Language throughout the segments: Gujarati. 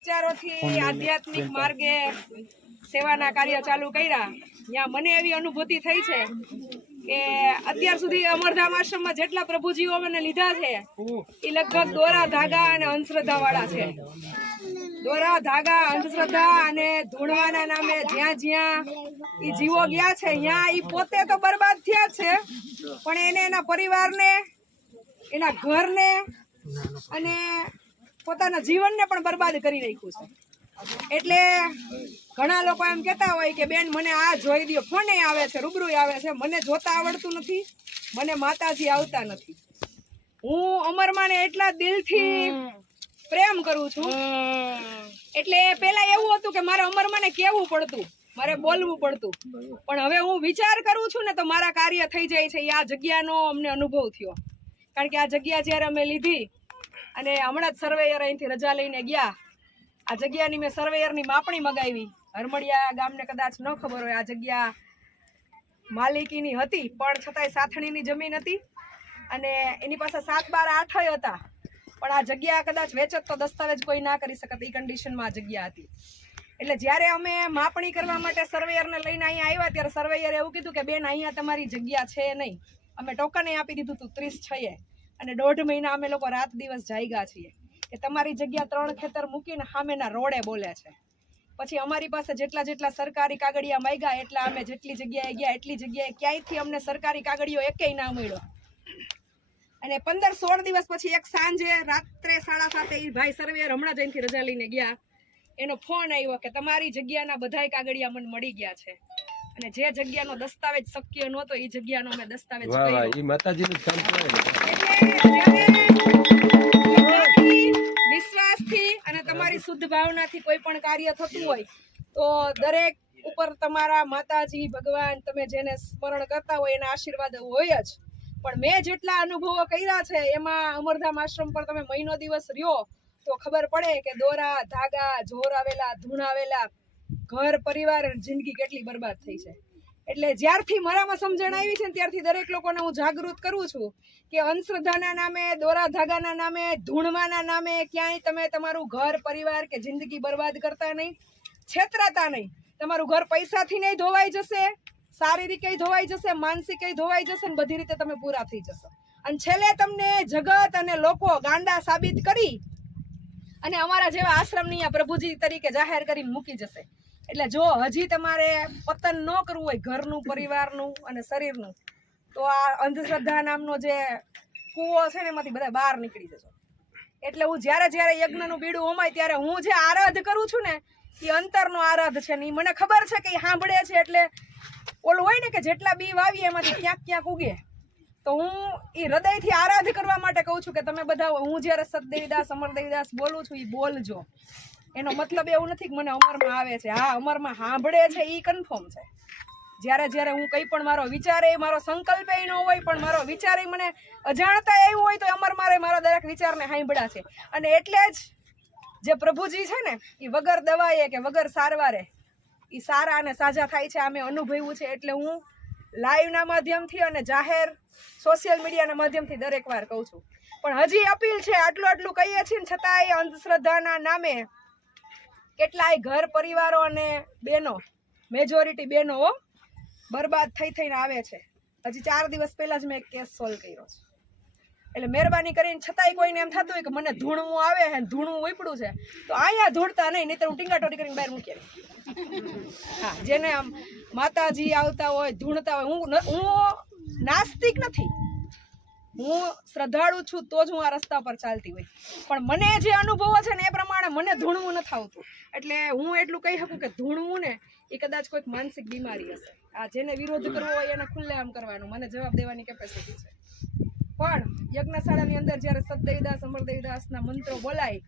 વિચારોથી આધ્યાત્મિક માર્ગે સેવાના કાર્ય ચાલુ કર્યા ત્યાં મને એવી અનુભૂતિ થઈ છે કે અત્યાર સુધી અમરધામ આશ્રમમાં જેટલા પ્રભુજીઓ મને લીધા છે એ લગભગ દોરા ધાગા અને અંધશ્રદ્ધા વાળા છે. દોરા ધાગા અંધશ્રદ્ધા અને ધૂણવાના નામે જ્યાં જ્યાં એ જીવો ગયા છે ત્યાં એ પોતે તો બરબાદ થયા છે, પણ એને એના પરિવારને, એના ઘરને અને પોતાના જીવનને પણ બરબાદ કરી નાખ્યું છે. એટલે ઘણા લોકો એમ કહેતા હોય કે બેન મને આ જોઈ દો, ફોને આવે છે, રૂબરૂ આવે છે, મને જોતા આવડતું નથી, મને માતાજી આવતા નથી. હું અમરમાને એટલા દિલથી પ્રેમ કરું છું. એટલે પેલા એવું હતું કે મારે અમરમાને કહેવું પડતું, મારે બોલવું પડતું, પણ હવે હું વિચાર કરું છું ને તો મારા કાર્ય થઈ જાય છે. આ જગ્યાનો અમને અનુભવ થયો, કારણ કે આ જગ્યા જ્યારે અમે લીધી અને હમણાં જ સર્વેયર અહીંથી રજા લઈને ગયા, આ જગ્યાની મેં સર્વેયરની માપણી મગાવી. હરમડિયા ગામને કદાચ ન ખબર હોય, આ જગ્યા માલિકીની હતી પણ છતાંય સાથણીની જમીન હતી અને એની પાસે 7 બાર 8 હતા, પણ આ જગ્યા કદાચ વેચત તો દસ્તાવેજ કોઈ ના કરી શકત એ કન્ડિશનમાં આ જગ્યા હતી. એટલે જ્યારે અમે માપણી કરવા માટે સર્વેયરને લઈને અહીંયા આવ્યા ત્યારે સર્વેયરે એવું કીધું કે બેન અહીંયા તમારી જગ્યા છે નહીં. અમે ટોકને આપી દીધું હતું 30/6 અને 1.5 મહિના અમે લોકો રાત દિવસ જાગ્યા છીએ કે તમારી જગ્યા 3 ખેતર મૂકીને સામેના રોડે બોલે છે. પછી અમારી પાસે જેટલા સરકારી કાગળિયા માંગ્યા એટલા અમે જેટલી જગ્યાએ ગયા એટલી જગ્યાએ ક્યાંયથી અમને સરકારી કાગળિયો એકેય ના મળ્યો. અને 15-16 દિવસ પછી એક સાંજે રાત્રે 7:30 એ ભાઈ સર્વેયર હમણાં જ અહીંથી રજા લઈને ગયા, એનો ફોન આવ્યો કે તમારી જગ્યાના બધાય કાગળિયા મને મળી ગયા છે અને જે જગ્યાનો દસ્તાવેજ શક્ય નહોતો એ જગ્યાનો અમે દસ્તાવેજ વિશ્વાસથી અને તમારી શુદ્ધ ભાવનાથી કોઈ પણ કાર્ય થતું હોય તો દરેક ઉપર તમારા માતાજી ભગવાન તમે જેને સ્મરણ કરતા હોય એના આશીર્વાદ હોય જ. પણ મેં જેટલા અનુભવો કર્યા છે એમાં અમરધામ આશ્રમ પર તમે મહિનો દિવસ રહ્યો તો ખબર પડે કે દોરા ધાગા, જોર આવેલા, ધૂણ આવેલા, ઘર પરિવાર, જિંદગી કેટલી બરબાદ થઈ છે. એટલે જ્યારથી મારામાં સમજણ આવી છે ને ત્યારથી દરેક લોકોને હું જાગૃત કરું છું કે અંધશ્રદ્ધાના નામે, દોરા ધાગાના નામે, ધૂણવાના નામે ક્યાંય તમે તમારું ઘર પરિવાર કે જિંદગી બરબાદ કરતા નહીં, છેતરાતા નહીં. તમારું ઘર પૈસાથી નહીં ધોવાઈ જશે, શારીરિક ધોવાઈ જશે, માનસિક ધોવાઈ જશે ને બધી રીતે તમે પૂરા થઈ જશો. અને છેલ્લે તમને જગત અને લોકો ગાંડા સાબિત કરી અને અમારા જેવા આશ્રમની આ પ્રભુજી તરીકે જાહેર કરીને મૂકી જશે. એટલે જો હજી તમારે પતન ન કરવું હોય ઘરનું, પરિવારનું અને શરીરનું, તો આ અંધશ્રદ્ધા નામનો જે કૂવો છે ને એમાંથી બધા બહાર નીકળી જશો. એટલે હું જ્યારે યજ્ઞનું બીડું હોમાય ત્યારે હું જે આરાધ કરું છું ને એ અંતરનો આરાધ છે ને મને ખબર છે કે એ સાંભળે છે. એટલે ઓલું હોય ને કે જેટલા બી વાવીએ એમાંથી ક્યાંક ઉગે, તો હું એ હૃદયથી આરાધ કરવા માટે કહું છું કે તમે બધા, હું જ્યારે સતદેવીદાસ, અમરદેવીદાસ બોલું છું એ બોલજો. એનો મતલબ એવું નથી કે મને અમરમાં આવે છે, હા અમરમાં સાંભળે છે એ કન્ફર્મ છે. જ્યારે હું કંઈ પણ મારો વિચાર એ મારો સંકલ્પ એ ન હોય પણ મારો વિચાર એ મને અજાણતા એવું હોય તો અમર મારે મારા દરેક વિચારને સાંભળ્યા છે. અને એટલે જ જે પ્રભુજી છે ને એ વગર દવાએ કે વગર સારવારે એ સારા અને સાજા થાય છે. આ મેં અનુભવ્યું છે. એટલે હું લાઈવના માધ્યમથી અને જાહેર સોશિયલ મીડિયાના માધ્યમથી દરેક વાર કહું છું. પણ હજી અપીલ છે, આટલું કહીએ છીએ ને છતાંય અંધશ્રદ્ધાના નામે કેટલાય ઘર પરિવારો અને બહેનો, મેજોરિટી બહેનો બરબાદ થઈને આવે છે. હજી 4 દિવસ પહેલા જ મેં એક કેસ સોલ્વ કર્યો છે. એટલે મહેરબાની કરીને છતાંય કોઈને એમ થતું હોય કે મને ધૂણવું આવે છે, ધૂણવું ઉપડું છે, તો અહીંયા ધૂણતા નહીં, નહીંતર હું ટીંગાટોરી કરીને બહાર મૂકી આવી. હા, જેને આમ માતાજી આવતા હોય, ધૂણતા હોય, હું નાસ્તિક નથી, હું શ્રદ્ધાળુ છું તો જ હું આ રસ્તા પર ચાલતી હોય, પણ મને જે અનુભવો છે ને એ પ્રમાણે મને ધૂણવું નથી આવતું. એટલે હું એટલું કહી શકું કે ધૂણવું ને એ કદાચ કોઈક માનસિક બીમારી હશે. આ જેને વિરોધ કરવો હોય એને ખુલ્લેઆમ કરવાનું, મને જવાબ દેવાની કેપેસિટી છે. પણ યજ્ઞશાળાની અંદર જ્યારે સતદેવીદાસ, અમરદેવીદાસના મંત્રો બોલાય,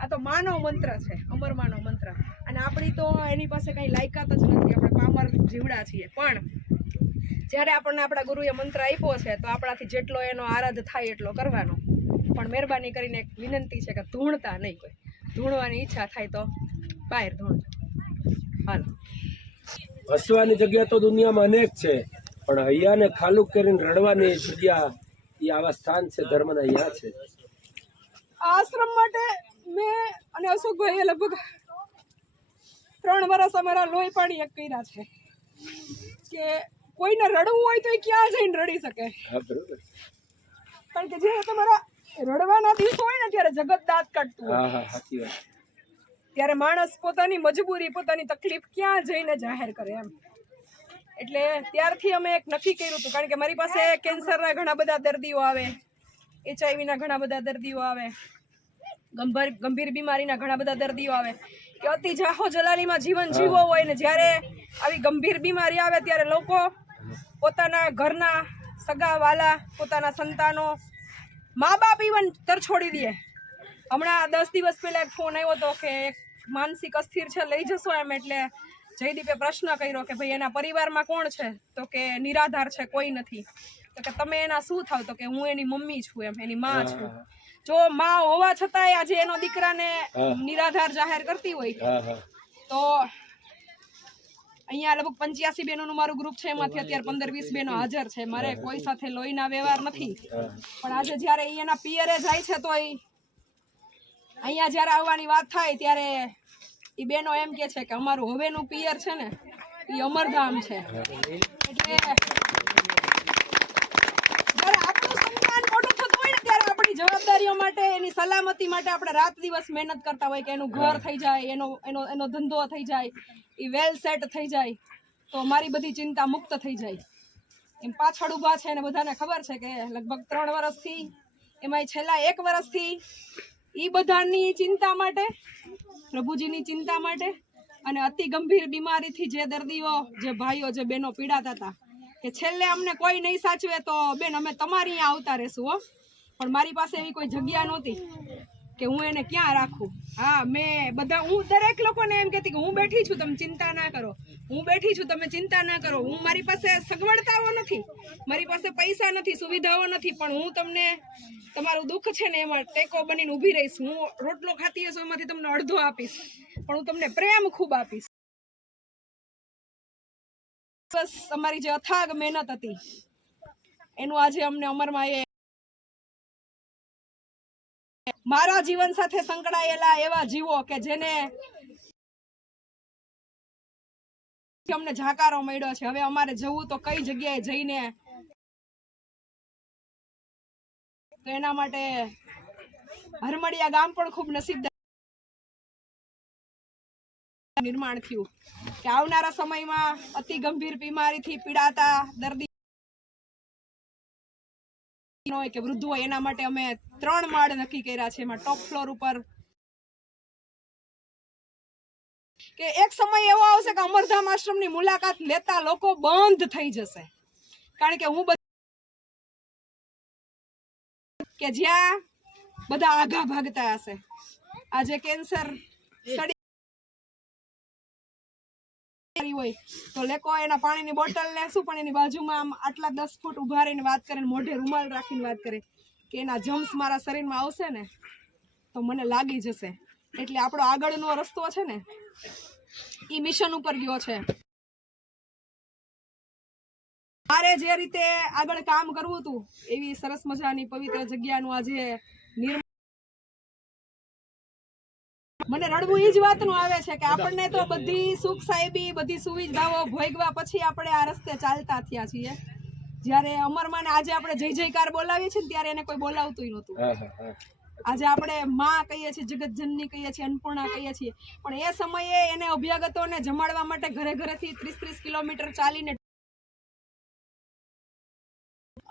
આ તો માનવ મંત્ર છે, અમરમાનો મંત્ર, અને આપણી તો એની પાસે કંઈ લાયકાત જ નથી, આપણે પામર જીવડા છીએ. પણ જ્યારે આપણને આપણા ગુરુએ મંત્ર આપ્યો છે તો આપણાથી જેટલો એનો આરાધ થાય એટલો કરવાનો. પણ મહેરબાની કરીને એક વિનંતી છે કે ધૂણતા નહીં. કોઈ ધૂણવાની ઈચ્છા થાય તો બહાર ધૂણજો. હાલો, હસવાની જગ્યા તો દુનિયામાં અનેક છે, પણ હૈયાને ખાલુક કરીને રડવાની જગ્યા એ આવા સ્થાન છે ધર્મના, અહીંયા છે. આશ્રમ માટે મેં અને અશોકભાઈએ લગભગ 3 વર્ષ અમારા લોહી પાણી એક કર્યા છે કે કોઈને રડવું હોય તો એ ક્યાં જઈને રડી શકે. હા બરોબર. કારણ કે જ્યારે તમારા રડવાના દિવસો હોય ને ત્યારે જગત દાંત કાઢતું હોય. હા હા સાચી વાત. ત્યારે માણસ પોતાની મજબૂરી પોતાની તકલીફ ક્યાં જઈને જાહેર કરે એમ. એટલે ત્યારથી અમે એક નક્કી કર્યું હતું, કારણ કે મારી પાસે કેન્સરના ઘણા બધા દર્દીઓ આવે, HIV ના ઘણા બધા દર્દીઓ આવે, ગંભીર બીમારીના ઘણા બધા દર્દીઓ આવે કે અતિ જાહો જલાલીમાં જીવન જીવવો હોય ને જ્યારે આવી ગંભીર બીમારી આવે ત્યારે લોકો પોતાના ઘરના સગા વાલા, પોતાના સંતાનો, મા બાપ ઇવન તરછોડી દે. હમણાં 10 દિવસ પહેલા એક ફોન આવ્યો હતો કે એક માનસિક અસ્થિર છે, લઈ જશો એમ. એટલે જયદીપે પ્રશ્ન કર્યો કે ભાઈ એના પરિવારમાં કોણ છે? તો કે નિરાધાર છે, કોઈ નથી. તો કે તમે એના શું થાવ? તો કે હું એની મમ્મી છું, એમ એની માં છું. જો માં હોવા છતાંય આજે એનો દીકરાને નિરાધાર જાહેર કરતી હોય તો અહીંયા લગભગ 85 બહેનોનું મારું ગ્રુપ છે, એમાંથી અત્યારે 15-20 બહેનો હાજર છે. મારે કોઈ સાથે લોહીના વ્યવહાર નથી, પણ આજે જ્યારે એના પિયરે જાય છે તો અહીંયા જ્યારે આવવાની વાત થાય ત્યારે એ બહેનો એમ કે છે કે અમારું હવેનું પિયર છે ને એ અમરધામ છે. એટલે જ્યારે આપણું સન્માન મોટું થતું હોય ને ત્યારે આપણી જવાબદારીઓ માટે, એની સલામતી માટે આપણે રાત દિવસ મહેનત કરતા હોય કે એનું ઘર થઈ જાય, એનો ધંધો થઈ જાય, એ વેલ સેટ થઈ જાય, તો મારી બધી ચિંતા મુક્ત થઈ જાય. એમ પાછળ ઊભા છે અને બધાને ખબર છે કે લગભગ 3 વર્ષથી, એમાંય છેલ્લા 1 વર્ષથી એ બધાની ચિંતા માટે, પ્રભુજીની ચિંતા માટે, અને અતિ ગંભીર બીમારીથી જે દર્દીઓ, જે ભાઈઓ, જે બહેનો પીડાતા હતા કે છેલ્લે અમને કોઈ નહીં સાચવે તો બેન અમે તમારી અહીંયા આવતા રહેશું હો. પણ મારી પાસે એવી કોઈ જગ્યા નહોતી કે હું એને ક્યાં રાખું. હા, હું દરેક લોકોને એમ કહેતી કે હું બેઠી છું, તમે ચિંતા ના કરો, હું બેઠી છું, તમે ચિંતા ના કરો. મારી પાસે સગવડતાઓ નથી, મારી પાસે પૈસા નથી, સુવિધાઓ નથી, પણ હું તમને તમારું દુઃખ છે ને એમાં ટેકો બનીને ઊભી રહીશ. હું રોટલો ખાતી હશું એમાંથી તમને અડધો આપીશ, પણ હું તમને પ્રેમ ખૂબ આપીશ. બસ અમારી જે અથાગ મહેનત હતી એનું આજે અમને અમરમાં એ મારા જીવન સાથે સંકળાયેલા એવા જીવો કે જેને અમને જાકારો મળ્યો છે. હવે અમારે જવું તો કઈ જગ્યાએ જઈને, તો એના માટે હરમડિયા ગામ પણ ખૂબ નસીબદાર નિર્માણ થયું કે આવનારા સમયમાં અતિ ગંભીર બીમારીથી પીડાતા દર્દી હોય કે વૃદ્ધ હોય એના માટે અમે 3 માળ નક્કી કર્યા છે. એમાં ટોપ ફ્લોર ઉપર કે એક સમય એવો આવશે કે અમરધામ આશ્રમની મુલાકાત લેતા લોકો બંધ થઈ જશે, કારણ કે હું કે જ્યાં બધા આઘા ભાગતા હશે. આજે કેન્સર હોય તો લોકો એના પાણીની બોટલ લેશું, પણ એની બાજુમાં આમ આટલા 10 ફૂટ ઉભા રહીને વાત કરે, મોઢે રૂમાલ રાખીને વાત કરે કે એના જમ્સ મારા શરીરમાં આવશે ને તો મને લાગી જશે. એટલે આપણો આગળનો રસ્તો છે ને એ મિશન ઉપર ગયો છે. મારે જે રીતે આગળ કામ કરવું હતું એવી સરસ મજાની પવિત્ર જગ્યાનું આજે નિર્માણ. મને રડવું એ જ વાતનું આવે છે કે આપણને તો બધી સુખ સાહેબી, બધી સુવિધાઓ ભોગવા પછી આપણે આ રસ્તે ચાલતા થયા છીએ. જ્યારે અમરમાં આજે આપણે જય જયકાર બોલાવીએ છીએ ત્યારે એને કોઈ બોલાવતું નહોતું. આજે આપણે માં કહીએ છીએ, જગતજનની કહીએ છીએ, અન્નપૂર્ણા કહીએ છીએ, પણ એ સમયે એને અભ્યાગતોને જમાડવા માટે ઘરે ઘરેથી 30-30 કિલોમીટર ચાલીને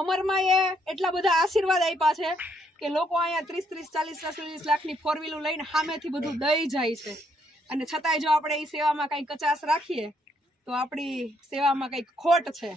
અમરમાં એ એટલા બધા આશીર્વાદ આપ્યા છે કે લોકો અહીંયા 30-40 લાખની 4 વ્હીલર લઈને સામેથી બધું દઈ જાય છે. અને છતાંય જો આપણે એ સેવામાં કંઈ કચાશ રાખીએ તો આપણી સેવામાં કંઈક ખોટ છે.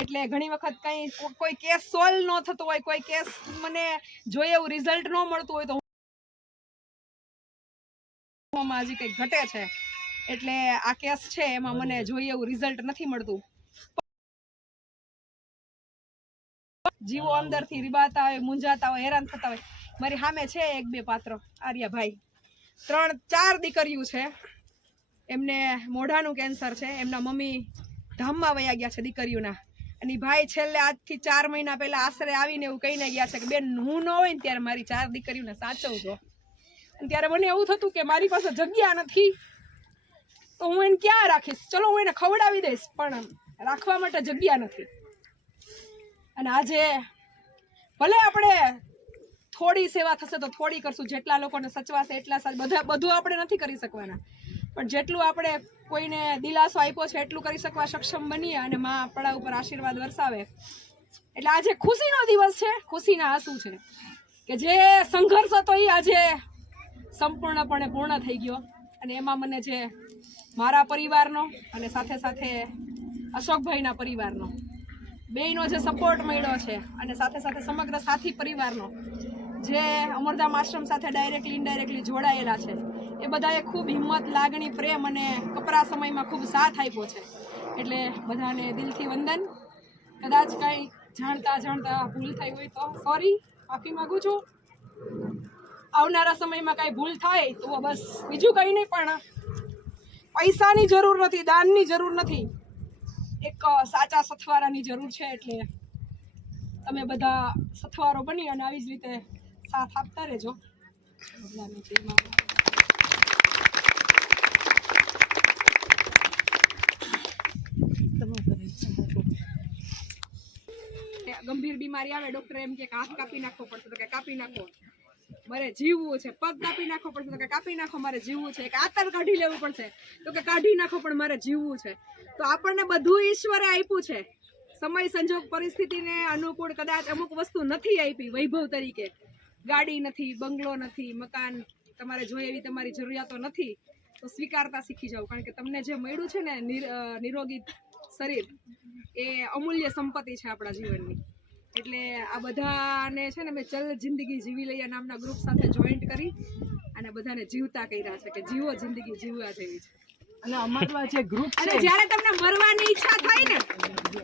એટલે ઘણી વખત કંઈ કોઈ કેસ સોલ્વ ન થતો હોય, કોઈ કેસ મને જોઈએ એવું રિઝલ્ટ ન મળતું હોય તો હજી કંઈક ઘટે છે. એટલે આ કેસ છે એમાં મને જોઈએ એવું રિઝલ્ટ નથી મળતું. જીવો અંદરથી રીબાતા હોય, મૂંઝાતા હોય, હેરાન થતા હોય. મારી સામે છે 1-2 પાત્રો, આર્યાભાઈ, 3-4 દીકરીઓ છે. એમને મોઢાનું કેન્સર છે. એમના મમ્મી ધામમાં વયા ગયા છે દીકરીઓના, અને ભાઈ છેલ્લે આજથી 4 મહિના પહેલા આશરે આવીને એવું કહીને ગયા છે કે બેન હું ન હોય ને ત્યારે મારી 4 દીકરીઓને સાચવજો. અને ત્યારે મને એવું થતું કે મારી પાસે જગ્યા નથી તો હું એને ક્યાં રાખીશ, ચલો હું એને ખવડાવી દઈશ પણ રાખવા માટે જગ્યા નથી. અને આજે ભલે આપણે થોડી સેવા થશે તો થોડી કરશું, જેટલા લોકોને સચવાશે એટલા બધું આપણે નથી કરી શકવાના, પણ જેટલું આપણે કોઈને દિલાસો આપ્યો છે એટલું કરી શકવા સક્ષમ બનીએ અને માં આપણા ઉપર આશીર્વાદ વરસાવે. એટલે આજે ખુશીનો દિવસ છે, ખુશીના આંસુ છે કે જે સંઘર્ષ હતો એ આજે સંપૂર્ણપણે પૂર્ણ થઈ ગયો. અને એમાં મને જે મારા પરિવારનો અને સાથે સાથે અશોકભાઈના પરિવારનો બેયનો જે સપોર્ટ મળ્યો છે અને સાથે સાથે સમગ્ર સાથી પરિવારનો જે અમરધામ આશ્રમ સાથે ડાયરેક્ટલી ઇનડાયરેક્ટલી જોડાયેલા છે એ બધાએ ખૂબ હિંમત, લાગણી, પ્રેમ અને કપરા સમયમાં ખૂબ સાથ આપ્યો છે. એટલે બધાને દિલથી વંદન. કદાચ કાંઈ જાણતા ભૂલ થઈ હોય તો સોરી, માફી માગું છું. આવનારા સમયમાં કાંઈ ભૂલ થાય તો બસ બીજું કંઈ નહીં, પણ પૈસાની જરૂર નથી, દાનની જરૂર નથી, એક સાચા સથવારાની જરૂર છે. એટલે તમે બધા સથવારો બની અને આવી જ રીતે સાથ આપતા રહેજો. ગંભીર બીમારી આવે, ડોક્ટર એમ કે હાથ કાપી નાખવો પડશે તો કે કાપી નાખો, મારે જીવવું છે. પગ કાપી નાખવો પડશે તો કે કાપી નાખો, મારે જીવવું છે. કે આતર કાઢી લેવું પડશે તો કે કાઢી નાખો, પણ મારે જીવવું છે. તો આપણને બધું ઈશ્વરે આપ્યું છે. સમય સંજોગ પરિસ્થિતિને અનુકૂળ કદાચ અમુક વસ્તુ નથી આપી વૈભવ તરીકે, ગાડી નથી, બંગલો નથી, મકાન તમારે જોઈએ એવી તમારી જરૂરિયાતો નથી, તો સ્વીકારતા શીખી જાઓ. કારણ કે તમને જે મળ્યું છે ને નિરોગી શરીર, એ અમૂલ્ય સંપત્તિ છે આપણા જીવનની. એટલે આ બધાને છે ને મેં ચલ જિંદગી જીવી લઈએ નામના ગ્રુપ સાથે જોઈન્ટ કરી અને બધાને જીવતા કર્યા છે કે જીવો જિંદગી જીવવા જેવી છે. અને અમારું આ જે ગ્રુપ છે, અને જ્યારે તમને મરવાની ઈચ્છા થાય ને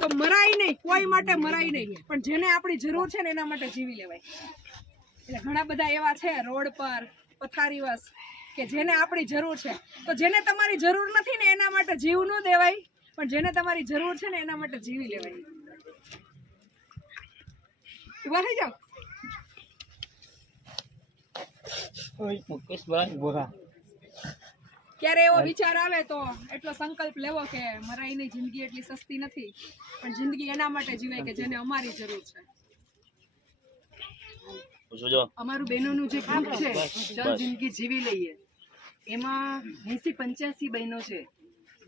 તો મરાય નહીં, કોઈ માટે મરાય નહીં, પણ જેને આપણી જરૂર છે ને એના માટે જીવી લેવાય. એટલે ઘણા બધા એવા છે રોડ પર પથારીવશ કે જેને આપણી જરૂર છે, તો જેને તમારી જરૂર નથી ને એના માટે જીવ ન દેવાય, પણ જેને તમારી જરૂર છે ને એના માટે જીવી લેવાય. ઉભા થઈ જાઓ. ક્યારે એવો વિચાર આવે તો એટલો સંકલ્પ લેવો કે મરાઈ નહીં, જિંદગી એટલી સસ્તી નથી, પણ જિંદગી એના માટે જીવાય કે જેને અમારી જરૂર છે. અમારું બહેનોનું જે ગ્રુપ છે ચલ જિંદગી જીવી લઈએ, એમાં 80-85 બહેનો છે.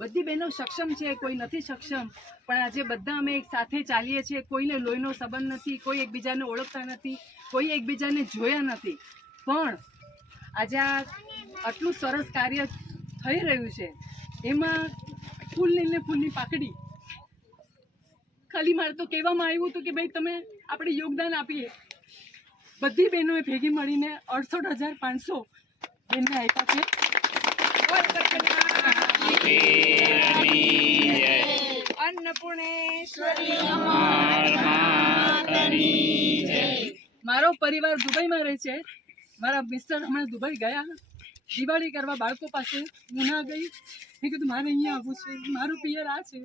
બધી બહેનો સક્ષમ છે, કોઈ નથી સક્ષમ, પણ આજે બધા અમે એક સાથે ચાલીએ છીએ. કોઈને લોહીનો સંબંધ નથી, કોઈ એકબીજાને ઓળખતા નથી, કોઈ એકબીજાને જોયા નથી, પણ આજે આટલું સરસ કાર્ય થઈ રહ્યું છે. એમાં ફૂલની ને ફૂલની પાકડી, ખાલી મારે તો કહેવામાં આવ્યું હતું કે ભાઈ તમે આપણે યોગદાન આપીએ. બધી બહેનોએ ભેગી મળીને 68,500 બેનને આપ્યા છે. અન્નપૂર્ણેશ્વરી મારો પરિવાર દુબઈમાં રહે છે. મારા મિસ્ટર હમણાં દુબઈ ગયા દિવાળી કરવા બાળકો પાસે. હું ના ગઈ, મેં કીધું મારે અહીંયા આવવું છે, મારું પિયર આ છે.